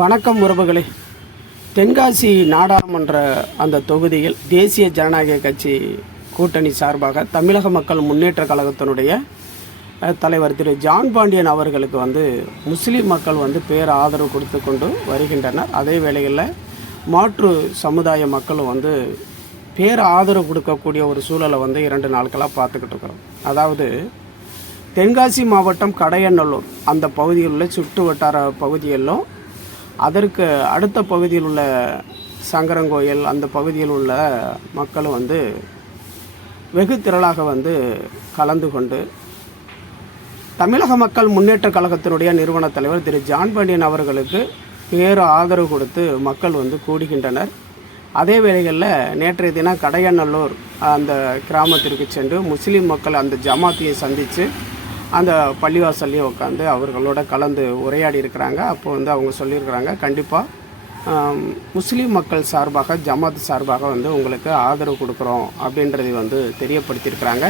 வணக்கம் உறவுகளே. தென்காசி நாடாளுமன்ற அந்த தொகுதியில் தேசிய ஜனநாயக கட்சி கூட்டணி சார்பாக தமிழக மக்கள் முன்னேற்ற கழகத்தினுடைய தலைவர் திரு ஜான் பாண்டியன் அவர்களுக்கு வந்து முஸ்லீம் மக்கள் வந்து பேர் ஆதரவு கொடுத்து கொண்டு வருகின்றனர். அதே வேளையில் மாற்று சமுதாய மக்களும் வந்து பேர் ஆதரவு கொடுக்கக்கூடிய ஒரு சூழலை வந்து இரண்டு நாட்களாக பார்த்துக்கிட்டு இருக்கிறோம். அதாவது தென்காசி மாவட்டம் கடையநல்லூர் அந்த பகுதியில் உள்ள சுற்று வட்டார பகுதியிலும் அதற்கு அடுத்த பகுதியில் உள்ள சங்கரங்கோயில் அந்த பகுதியில் உள்ள மக்களும் வந்து வெகு திரளாக வந்து கலந்து கொண்டு தமிழக மக்கள் முன்னேற்ற கழகத்தினுடைய நிறுவன தலைவர் திரு. ஜான் பாண்டியன் அவர்களுக்கு பேர் ஆதரவு கொடுத்து மக்கள் வந்து கூடுகின்றனர். அதே வேளைகளில் நேற்றைய தினம் கடையநல்லூர் அந்த கிராமத்திற்கு சென்று முஸ்லீம் மக்கள் அந்த ஜமாத்தியை சந்தித்து அந்த பள்ளிவாசல்லையும் உட்காந்து அவர்களோட கலந்து உரையாடி இருக்கிறாங்க. அப்போ வந்து அவங்க சொல்லியிருக்கிறாங்க கண்டிப்பாக முஸ்லீம் மக்கள் சார்பாக ஜமாத் சார்பாக வந்து உங்களுக்கு ஆதரவு கொடுக்குறோம் அப்படின்றதை வந்து தெரியப்படுத்தியிருக்கிறாங்க.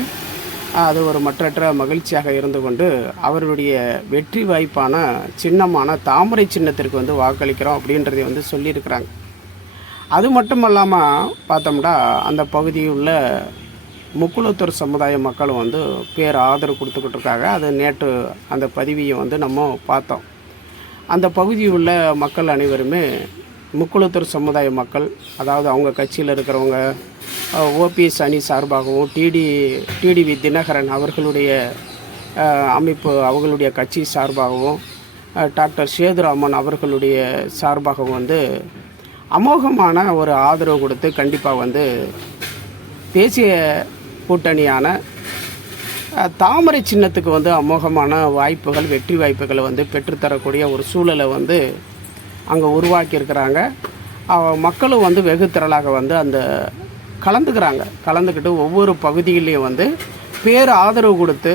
அது ஒரு மற்றற்ற மகிழ்ச்சியாக இருந்து கொண்டு அவருடைய வெற்றி வாய்ப்பான சின்னமான தாமரை சின்னத்திற்கு வந்து வாக்களிக்கிறோம் அப்படின்றதை வந்து சொல்லியிருக்கிறாங்க. அது மட்டும் இல்லாமல் பார்த்தோம்னா அந்த பகுதியில் உள்ள முக்குளத்தூர் சமுதாய மக்களும் வந்து பேர் ஆதரவு கொடுத்துக்கிட்டு இருக்காங்க அது நேற்று அந்த பதிவியை வந்து நம்ம பார்த்தோம். அந்த பகுதியில் உள்ள மக்கள் அனைவருமே முக்குளத்தூர் சமுதாய மக்கள் அதாவது அவங்க கட்சியில் இருக்கிறவங்க ஓபிஎஸ் அணி சார்பாகவும் டிடி டிடிவி தினகரன் அவர்களுடைய அமைப்பு அவர்களுடைய கட்சி சார்பாகவும் டாக்டர் சேதுராமன் அவர்களுடைய சார்பாகவும் வந்து அமோகமான ஒரு ஆதரவு கொடுத்து கண்டிப்பாக வந்து தேசிய கூட்டணியான தாமரை சின்னத்துக்கு வந்து அமோகமான வாய்ப்புகள் வெற்றி வாய்ப்புகளை வந்து பெற்றுத்தரக்கூடிய ஒரு சூழலை வந்து அங்கே உருவாக்கியிருக்கிறாங்க. மக்களும் வந்து வெகு திரளாக வந்து அந்த கலந்துக்கிறாங்க. கலந்துக்கிட்டு ஒவ்வொரு பகுதியிலையும் வந்து பேர் ஆதரவு கொடுத்து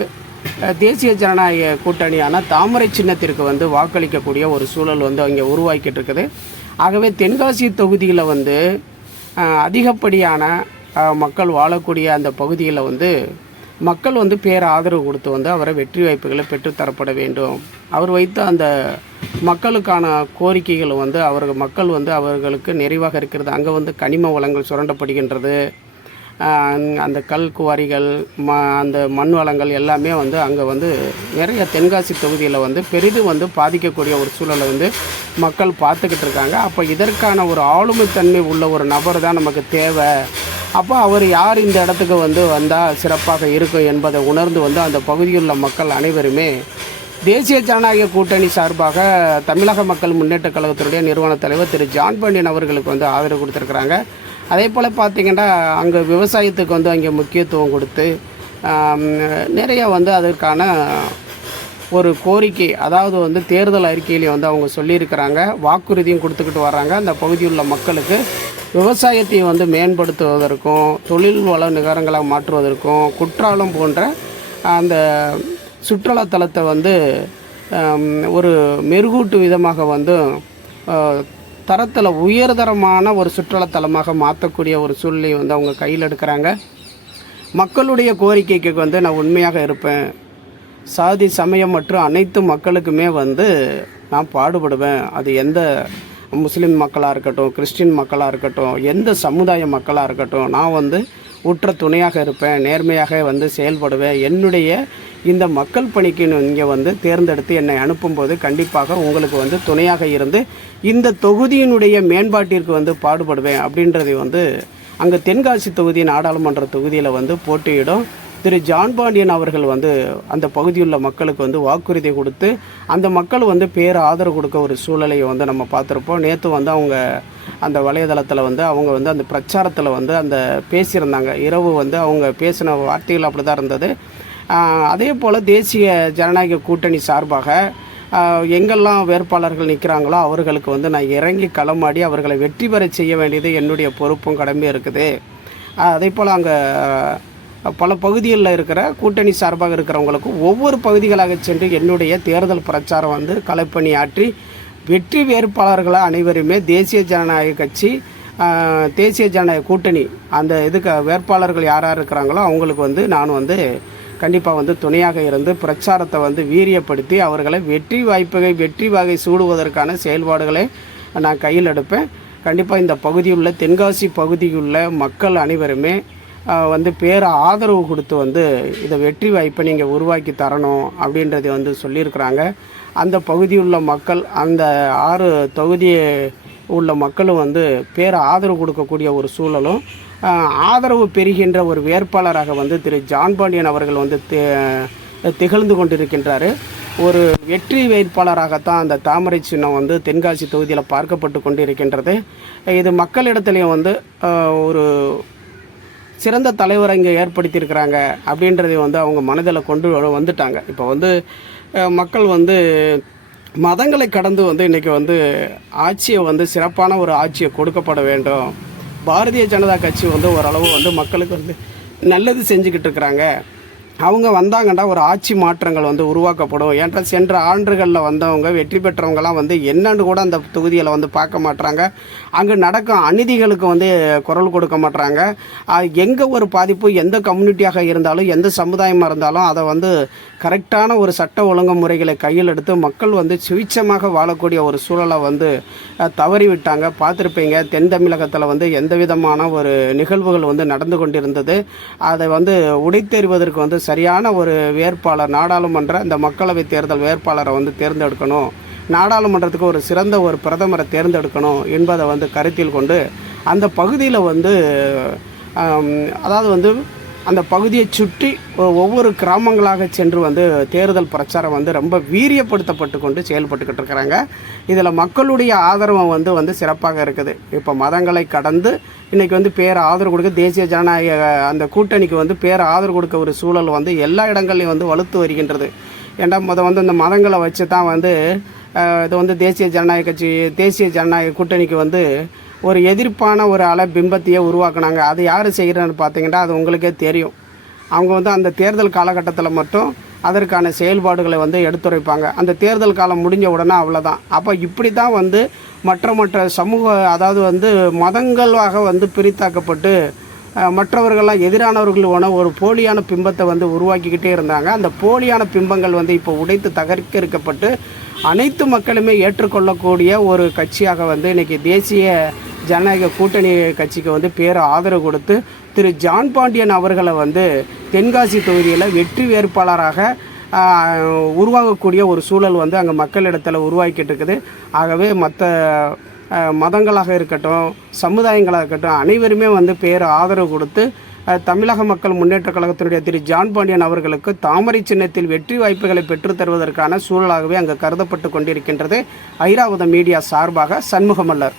தேசிய ஜனநாயக கூட்டணியான தாமரை சின்னத்திற்கு வந்து வாக்களிக்கக்கூடிய ஒரு சூழல் வந்து அங்கே உருவாக்கிட்டு இருக்குது. ஆகவே தென்காசி தொகுதியில் வந்து அதிகப்படியான மக்கள் வாழக்கூடிய அந்த பகுதியில் வந்து மக்கள் வந்து பேர் ஆதரவு கொடுத்து வந்து அவரை வெற்றி வாய்ப்புகளை பெற்றுத்தரப்பட வேண்டும். அவர் வைத்த அந்த மக்களுக்கான கோரிக்கைகள் வந்து அவர்கள் மக்கள் வந்து அவர்களுக்கு நிறைவாக இருக்கிறது. அங்கே வந்து கனிம வளங்கள் சுரண்டப்படுகின்றது. அந்த கல் குவாரிகள் ம அந்த மண் வளங்கள் எல்லாமே வந்து அங்கே வந்து நிறைய தென்காசி தொகுதியில் வந்து பெரிதும் வந்து பாதிக்கக்கூடிய ஒரு சூழலை வந்து மக்கள் பார்த்துக்கிட்டு இருக்காங்க. அப்போ இதற்கான ஒரு ஆளுமைத்தன்மை உள்ள ஒரு நபர் தான் நமக்கு தேவை. அப்போ அவர் யார் இந்த இடத்துக்கு வந்து வந்தால் சிறப்பாக இருக்கும் என்பதை உணர்ந்து வந்து அந்த பகுதியுள்ள மக்கள் அனைவருமே தேசிய ஜனநாயக கூட்டணி சார்பாக தமிழக மக்கள் முன்னேற்ற கழகத்தினுடைய நிறுவன தலைவர் திரு ஜான் பாண்டியன் அவர்களுக்கு வந்து ஆதரவு கொடுத்துருக்குறாங்க. அதே போல் பார்த்தீங்கன்னா அங்கே விவசாயத்துக்கு வந்து அங்கே முக்கியத்துவம் கொடுத்து நிறைய வந்து அதற்கான ஒரு கோரிக்கை அதாவது வந்து தேர்தல் அறிக்கையிலே வந்து அவங்க சொல்லியிருக்கிறாங்க. வாக்குறுதியும் கொடுத்துக்கிட்டு வராங்க அந்த பகுதியில் உள்ள மக்களுக்கு விவசாயத்தை வந்து மேம்படுத்துவதற்கும் தொழில் வள நிகரங்களாக மாற்றுவதற்கும் குற்றாலம் போன்ற அந்த சுற்றுலாத்தலத்தை வந்து ஒரு மெருகூட்டு விதமாக வந்து தரத்தில் உயர்தரமான ஒரு சுற்றுலாத்தலமாக மாற்றக்கூடிய ஒரு சூழ்நிலையை வந்து அவங்க கையில் எடுக்கிறாங்க. மக்களுடைய கோரிக்கைக்கு வந்து நான் உண்மையாக இருப்பேன். சாதி சமயம் மற்றும் அனைத்து மக்களுக்குமே வந்து நான் பாடுபடுவேன். அது எந்த முஸ்லீம் மக்களாக இருக்கட்டும் கிறிஸ்டின் மக்களாக இருக்கட்டும் எந்த சமுதாய மக்களாக இருக்கட்டும் நான் வந்து உற்ற துணையாக இருப்பேன் நேர்மையாக வந்து செயல்படுவேன். என்னுடைய இந்த மக்கள் பணிக்கு இங்கே வந்து தேர்ந்தெடுத்து என்னை அனுப்பும்போது கண்டிப்பாக உங்களுக்கு வந்து துணையாக இருந்து இந்த தொகுதியினுடைய மேம்பாட்டிற்கு வந்து பாடுபடுவேன் அப்படின்றதை வந்து அங்கே தென்காசி தொகுதி நாடாளுமன்ற தொகுதியில் வந்து போட்டியிடும். திரு ஜான் பாண்டியன் அவர்கள் வந்து அந்த பகுதியுள்ள மக்களுக்கு வந்து வாக்குறுதி கொடுத்து அந்த மக்கள் வந்து பேர் ஆதரவு கொடுக்க ஒரு சூழலை வந்து நம்ம பார்த்துருப்போம். நேற்று வந்து அவங்க அந்த வலைதளத்தில் வந்து அவங்க வந்து அந்த பிரச்சாரத்தில் வந்து அந்த பேசியிருந்தாங்க. இரவு வந்து அவங்க பேசின வார்த்தைகள் அப்படி தான் இருந்தது அதே போல் தேசிய ஜனநாயக கூட்டணி சார்பாக எங்கெல்லாம் வேட்பாளர்கள் நிற்கிறாங்களோ அவர்களுக்கு வந்து நான் இறங்கி களமாடி அவர்களை வெற்றி பெற செய்ய வேண்டியது என்னுடைய பொறுப்பும் கடமையும் இருக்குது. அதே போல் அங்கே பல பகுதிகளில் இருக்கிற கூட்டணி சார்பாக இருக்கிறவங்களுக்கும் ஒவ்வொரு பகுதிகளாக சென்று என்னுடைய தேர்தல் பிரச்சாரம் வந்து களப்பணி ஆற்றி வெற்றி வேட்பாளர்களை அனைவருமே தேசிய ஜனநாயக கட்சி தேசிய ஜனநாயக கூட்டணி அந்த இதுக்கு வேட்பாளர்கள் யார் யார் இருக்கிறாங்களோ அவங்களுக்கு வந்து நான் வந்து கண்டிப்பாக வந்து துணையாக இருந்து பிரச்சாரத்தை வந்து வீரியப்படுத்தி அவர்களை வெற்றி வாய்ப்புகளை வெற்றி வகை சூடுவதற்கான செயல்பாடுகளை நான் கையில் எடுப்பேன். கண்டிப்பாக இந்த பகுதியுள்ள தென்காசி பகுதியுள்ள மக்கள் அனைவருமே வந்து பேர ஆதரவு கொடுத்து வந்து இதை வெற்றி வாய்ப்பை நீங்கள் உருவாக்கி தரணும் அப்படின்றத வந்து சொல்லியிருக்கிறாங்க. அந்த பகுதியுள்ள மக்கள் அந்த ஆறு தொகுதி உள்ள மக்களும் வந்து பேர ஆதரவு கொடுக்கக்கூடிய ஒரு சூழலும் ஆதரவு பெறுகின்ற ஒரு வேட்பாளராக வந்து திரு ஜான் பாண்டியன் அவர்கள் வந்து திகழ்ந்து கொண்டிருக்கின்றார். ஒரு வெற்றி வேட்பாளராகத்தான் அந்த தாமரை சின்னம் வந்து தென்காசி தொகுதியில் பார்க்கப்பட்டு கொண்டு இருக்கின்றது இது மக்களிடத்துலையும் வந்து ஒரு சிறந்த தலைவரை இங்கே ஏற்படுத்தியிருக்கிறாங்க அப்படின்றதை வந்து அவங்க மனதில் கொண்டு வந்துட்டாங்க. இப்போ வந்து மக்கள் வந்து மதங்களை கடந்து வந்து இன்றைக்கி வந்து ஆட்சியை வந்து சிறப்பான ஒரு ஆட்சியை கொடுக்கப்பட வேண்டும். பாரதிய ஜனதா கட்சி வந்து ஓரளவு வந்து மக்களுக்கு வந்து நல்லது செஞ்சுக்கிட்டு இருக்கிறாங்க. அவங்க வந்தாங்கன்னா ஒரு ஆட்சி மாற்றங்கள் வந்து உருவாக்கப்படும். ஏன்றால் சென்ற ஆண்டுகளில் வந்தவங்க வெற்றி பெற்றவங்கலாம் வந்து என்னன்னு கூட அந்த தொகுதியில் வந்து பார்க்க மாட்டாங்க அங்கே நடக்கும் அநீதிகளுக்கு வந்து குரல் கொடுக்க மாட்டாங்க எங்கே ஒரு பாதிப்பு எந்த கம்யூனிட்டியாக இருந்தாலும் எந்த சமுதாயமாக இருந்தாலும் அதை வந்து கரெக்டான ஒரு சட்ட ஒழுங்கு முறைகளை கையில் எடுத்து மக்கள் வந்து சுவிச்சமாக வாழக்கூடிய ஒரு சூழலை வந்து தவறிவிட்டாங்க. தவறி விட்டாங்க பார்த்துருப்பீங்க தென் தமிழகத்தில் வந்து எந்த விதமான ஒரு நிகழ்வுகள் வந்து நடந்து கொண்டிருந்தது. அதை வந்து உடைத்தெறிவதற்கு வந்து சரியான ஒரு வேட்பாளர் நாடாளுமன்ற இந்த மக்களவை தேர்தல் வேட்பாளரை வந்து தேர்ந்தெடுக்கணும். நாடாளுமன்றத்துக்கு ஒரு சிறந்த ஒரு பிரதமரை தேர்ந்தெடுக்கணும் என்பதை வந்து கருத்தில் கொண்டு அந்த பகுதியில் வந்து அதாவது வந்து அந்த பகுதியை சுற்றி ஒவ்வொரு கிராமங்களாக சென்று வந்து தேர்தல் பிரச்சாரம் வந்து ரொம்ப வீரியப்படுத்தப்பட்டு கொண்டு செயல்பட்டுக்கிட்டு இருக்கிறாங்க. இதில் மக்களுடைய ஆதரவு வந்து வந்து சிறப்பாக இருக்குது. இப்போ மதங்களை கடந்து இன்றைக்கி வந்து பேர் ஆதரவு கொடுக்க தேசிய ஜனநாயக அந்த கூட்டணிக்கு வந்து பேர் ஆதரவு கொடுக்க ஒரு சூழல் வந்து எல்லா இடங்கள்லையும் வந்து வலுத்து வருகின்றது. ஏன்டா முத வந்து இந்த மதங்களை வச்சு தான் வந்து இது வந்து தேசிய ஜனநாயக கட்சி தேசிய ஜனநாயக கூட்டணிக்கு வந்து ஒரு எதிர்ப்பான ஒரு அலை பிம்பத்தையே உருவாக்குனாங்க. அது யார் செய்கிறன்னு பார்த்தீங்கன்னா அது உங்களுக்கே தெரியும். அவங்க வந்து அந்த தேர்தல் காலகட்டத்தில் மட்டும் அதற்கான செயல்பாடுகளை வந்து எடுத்துரைப்பாங்க. அந்த தேர்தல் காலம் முடிஞ்ச உடனே அவ்வளோதான் அப்போ இப்படி தான் வந்து மற்ற மற்ற சமூக அதாவது வந்து மதங்களாக வந்து பிரித்தாக்கப்பட்டு அஹ், மற்றவர்கள்லாம் எதிரானவர்களான ஒரு போலியான பிம்பத்தை வந்து உருவாக்கிக்கிட்டே இருந்தாங்க. அந்த போலியான பிம்பங்கள் வந்து இப்போ உடைத்து தகர்க்கரிக்கப்பட்டு அனைத்து மக்களுமே ஏற்றுக்கொள்ளக்கூடிய ஒரு கட்சியாக வந்து இன்னைக்கு தேசிய ஜனநாயக கூட்டணி கட்சிக்கு வந்து பேர ஆதரவு கொடுத்து திரு ஜான் பாண்டியன் அவர்களை வந்து தென்காசி தொகுதியில் வெற்றி வேட்பாளராக உருவாகக்கூடிய ஒரு சூழல் வந்து அங்கே மக்களிடத்தில் உருவாக்கிட்டு இருக்குது. ஆகவே மற்ற மதங்களாக இருக்கட்டும் சமுதாயங்களாக இருக்கட்டும் அனைவருமே வந்து பேர் ஆதரவு கொடுத்து தமிழக மக்கள் முன்னேற்ற கழகத்தினுடைய திரு. ஜான் பாண்டியன் அவர்களுக்கு தாமரை சின்னத்தில் வெற்றி வாய்ப்புகளை பெற்றுத் தருவதற்கான சூழலாகவே அங்கு கருதப்பட்டு கொண்டிருக்கின்றது ஐராவத மீடியா சார்பாக சண்முகமல்லர்.